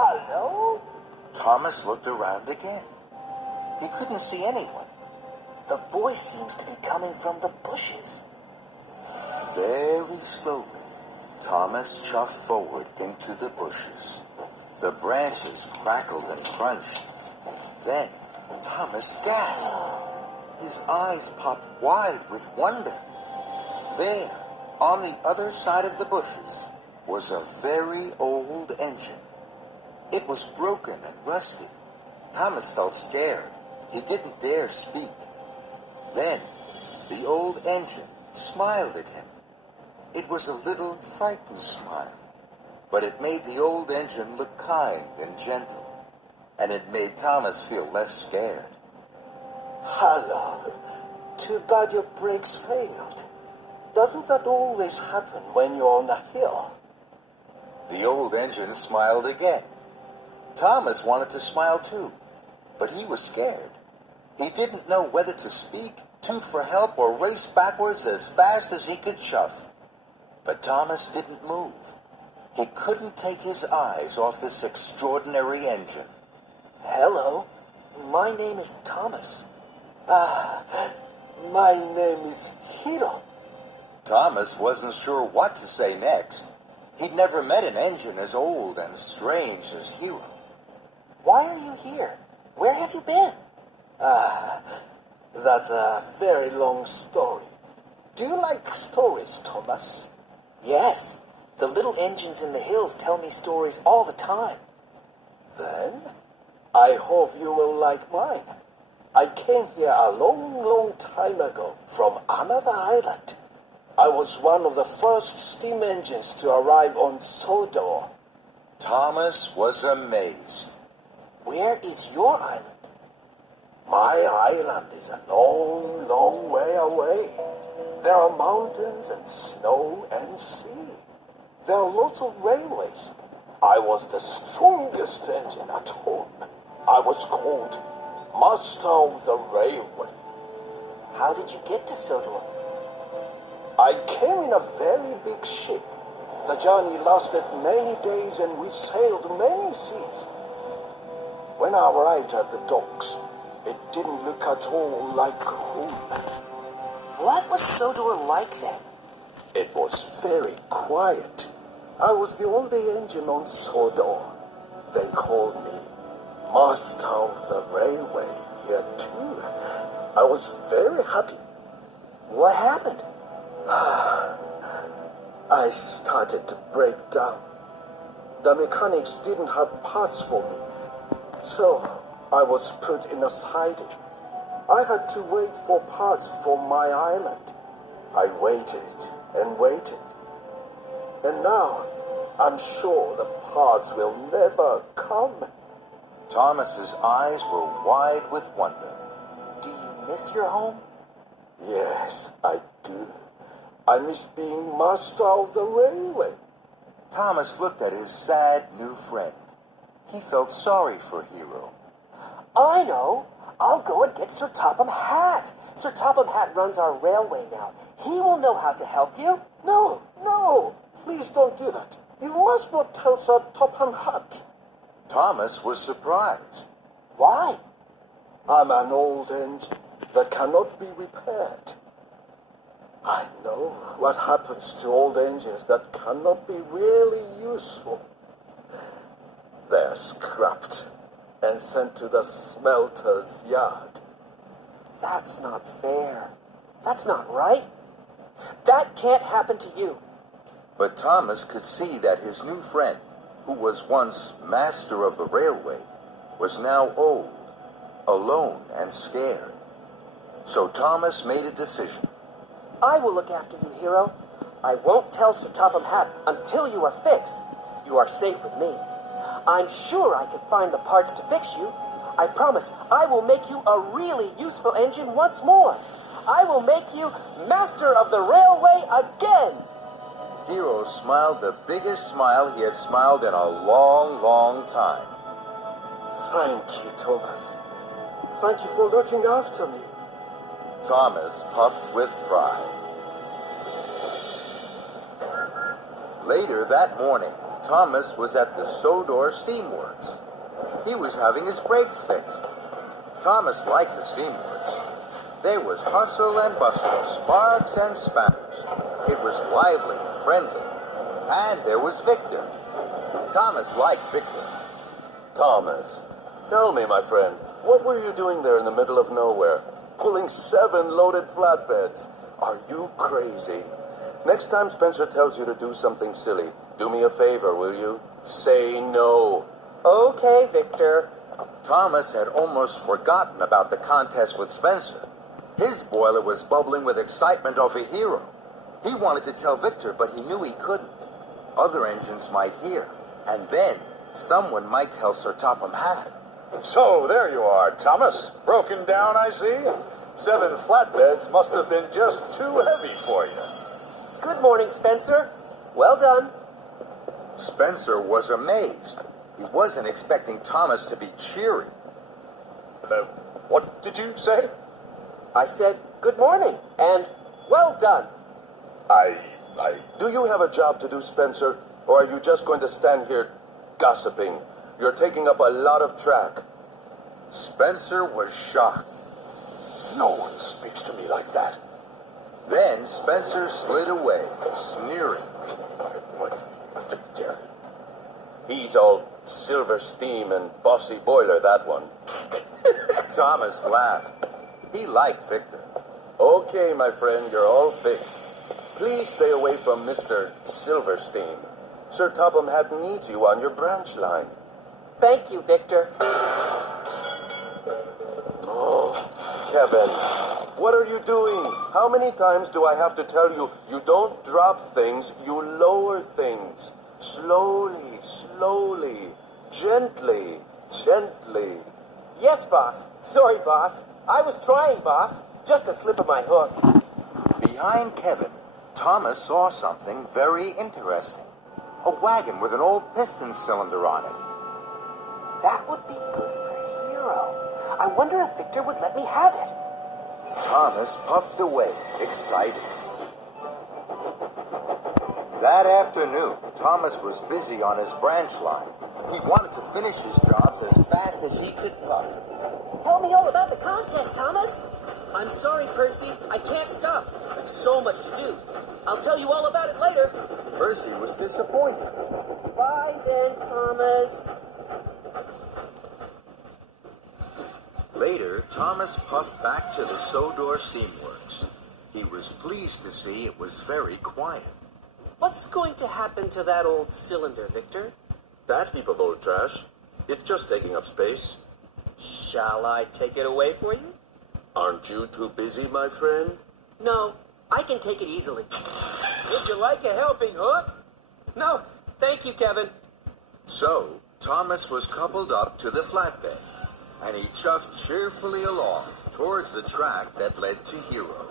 Hello? Thomas looked around again. He couldn't see anyone. The voice seems to be coming from the bushes. Very slowly, Thomas chuffed forward into the bushes. The branches crackled and crunched. Then Thomas gasped. His eyes popped wide with wonder. There, on the other side of the bushes, was a very old engine. It was broken and rusty. Thomas felt scared. He didn't dare speak. Then, the old engine smiled at him. It was a little frightened smile, but it made the old engine look kind and gentle, and it made Thomas feel less scared. Hello. Too bad your brakes failed. Doesn't that always happen when you're on a hill? The old engine smiled again. Thomas wanted to smile too, but he was scared. He didn't know whether to speak, toot for help, or race backwards as fast as he could chuff. But Thomas didn't move. He couldn't take his eyes off this extraordinary engine. Hello. My name is Thomas. My name is Hiro. Thomas wasn't sure what to say next. He'd never met an engine as old and strange as Hiro. Why are you here? Where have you been? That's a very long story. Do you like stories, Thomas? Yes. The little engines in the hills tell me stories all the time. Then, I hope you will like mine. I came here a long, long time ago from another island. I was one of the first steam engines to arrive on Sodor. Thomas was amazed. Where is your island? My island is a long, long way away. There are mountains and snow and sea. There are lots of railways. I was the strongest engine at home. I was called Master of the Railway. How did you get to Sodor? I came in a very big ship. The journey lasted many days and we sailed many seas. When I arrived at the docks, it didn't look at all like home. What was Sodor like then? It was very quiet. I was the only engine on Sodor. They called me Master of the Railway here too. I was very happy. What happened? I started to break down. The mechanics didn't have parts for me. So I was put in a siding. I had to wait for parts for my island. I waited and waited. And now I'm sure the parts will never come. Thomas's eyes were wide with wonder. Do you miss your home? Yes, I do. I miss being master of the railway. Thomas looked at his sad new friend. He felt sorry for Hiro. I know. I'll go and get Sir Topham Hatt. Sir Topham Hatt runs our railway now. He will know how to help you. No, no. Please don't do that. You must not tell Sir Topham Hatt. Thomas was surprised. Why? I'm an old engine that cannot be repaired. I know what happens to old engines that cannot be really useful. They're scrapped and sent to the smelter's yard. That's not fair. That's not right. That can't happen to you. But Thomas could see that his new friend, who was once master of the railway, was now old, alone, and scared. So Thomas made a decision. I will look after you, Hiro. I won't tell Sir Topham Hatt until you are fixed. You are safe with me. I'm sure I can find the parts to fix you. I promise I will make you a really useful engine once more. I will make you master of the railway again. Hiro smiled the biggest smile he had smiled in a long, long time. Thank you, Thomas. Thank you for looking after me. Thomas puffed with pride. Later that morning, Thomas was at the Sodor Steamworks. He was having his brakes fixed. Thomas liked the steamworks. There was hustle and bustle, sparks and spatters. It was lively and friendly. And there was Victor. Thomas liked Victor. Thomas, tell me, my friend, what were you doing there in the middle of nowhere, pulling 7 loaded flatbeds? Are you crazy? Next time Spencer tells you to do something silly, do me a favor, will you? Say no. Okay, Victor. Thomas had almost forgotten about the contest with Spencer. His boiler was bubbling with excitement over Hero. He wanted to tell Victor, but he knew he couldn't. Other engines might hear, and then someone might tell Sir Topham Hatt. So there you are, Thomas. Broken down, I see. 7 flatbeds must have been just too heavy for you. Good morning, Spencer. Well done. Spencer was amazed. He wasn't expecting Thomas to be cheery. What did you say? I said good morning and well done. Do you have a job to do, Spencer? Or are you just going to stand here gossiping? You're taking up a lot of track. Spencer was shocked. No one speaks to me like that. Then Spencer slid away, sneering. What the dare? He's all silver steam and bossy boiler, that one. Thomas laughed. He liked Victor. Okay, my friend, you're all fixed. Please stay away from Mr. Silverstein. Sir Topham Hatt needs you on your branch line. Thank you, Victor. Oh, Kevin, what are you doing? How many times do I have to tell you, you don't drop things, you lower things. Slowly, slowly, gently, gently. Yes, boss. Sorry, boss. I was trying, boss. Just a slip of my hook. Behind Kevin, Thomas saw something very interesting. A wagon with an old piston cylinder on it. That would be good for Hero. I wonder if Victor would let me have it. Thomas puffed away, excited. That afternoon, Thomas was busy on his branch line. He wanted to finish his jobs as fast as he could puff. Tell me all about the contest, Thomas. I'm sorry, Percy. I can't stop. I've so much to do. I'll tell you all about it later. Percy was disappointed. Bye then, Thomas. Later, Thomas puffed back to the Sodor Steamworks. He was pleased to see it was very quiet. What's going to happen to that old cylinder, Victor? That heap of old trash, it's just taking up space. Shall I take it away for you? Aren't you too busy, my friend? No, I can take it easily. Would you like a helping hook? No, thank you, Kevin. So, Thomas was coupled up to the flatbed, and he chuffed cheerfully along towards the track that led to Hero.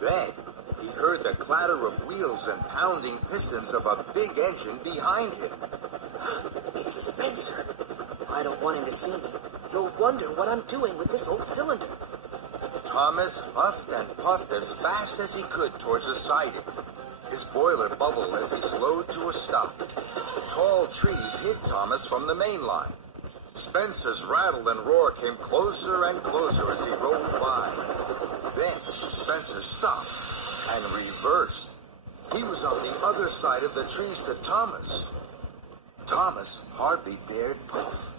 Then, he heard the clatter of wheels and pounding pistons of a big engine behind him. It's Spencer. I don't want him to see me. He'll wonder what I'm doing with this old cylinder. Thomas puffed and puffed as fast as he could towards the siding. His boiler bubbled as he slowed to a stop. Tall trees hid Thomas from the main line. Spencer's rattle and roar came closer and closer as he rolled by. Then Spencer stopped and reversed. He was on the other side of the trees to Thomas. Thomas hardly dared puff.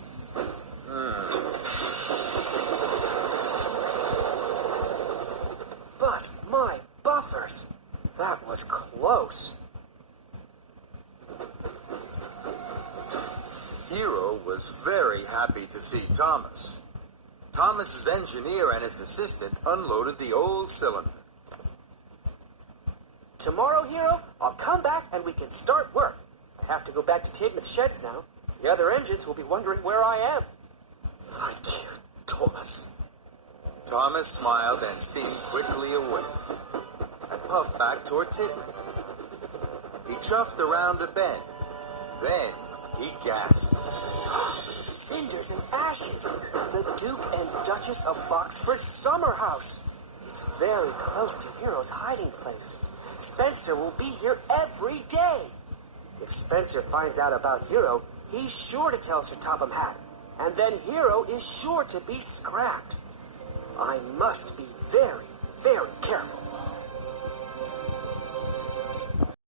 Bust my buffers. That was close. Hero was very happy to see Thomas. Thomas's engineer and his assistant unloaded the old cylinder. Tomorrow, Hero, I'll come back and we can start work. I have to go back to Tidmouth Sheds now. The other engines will be wondering where I am. Thank you, Thomas. Thomas smiled and steamed quickly away and puffed back toward Tidmouth. He chuffed around a bend. Then he gasped. Cinders and ashes. The Duke and Duchess of Boxford's summer house. It's very close to Hero's hiding place. Spencer will be here every day. If Spencer finds out about Hero, he's sure to tell Sir Topham Hatt, and then Hero is sure to be scrapped. I must be very, very careful.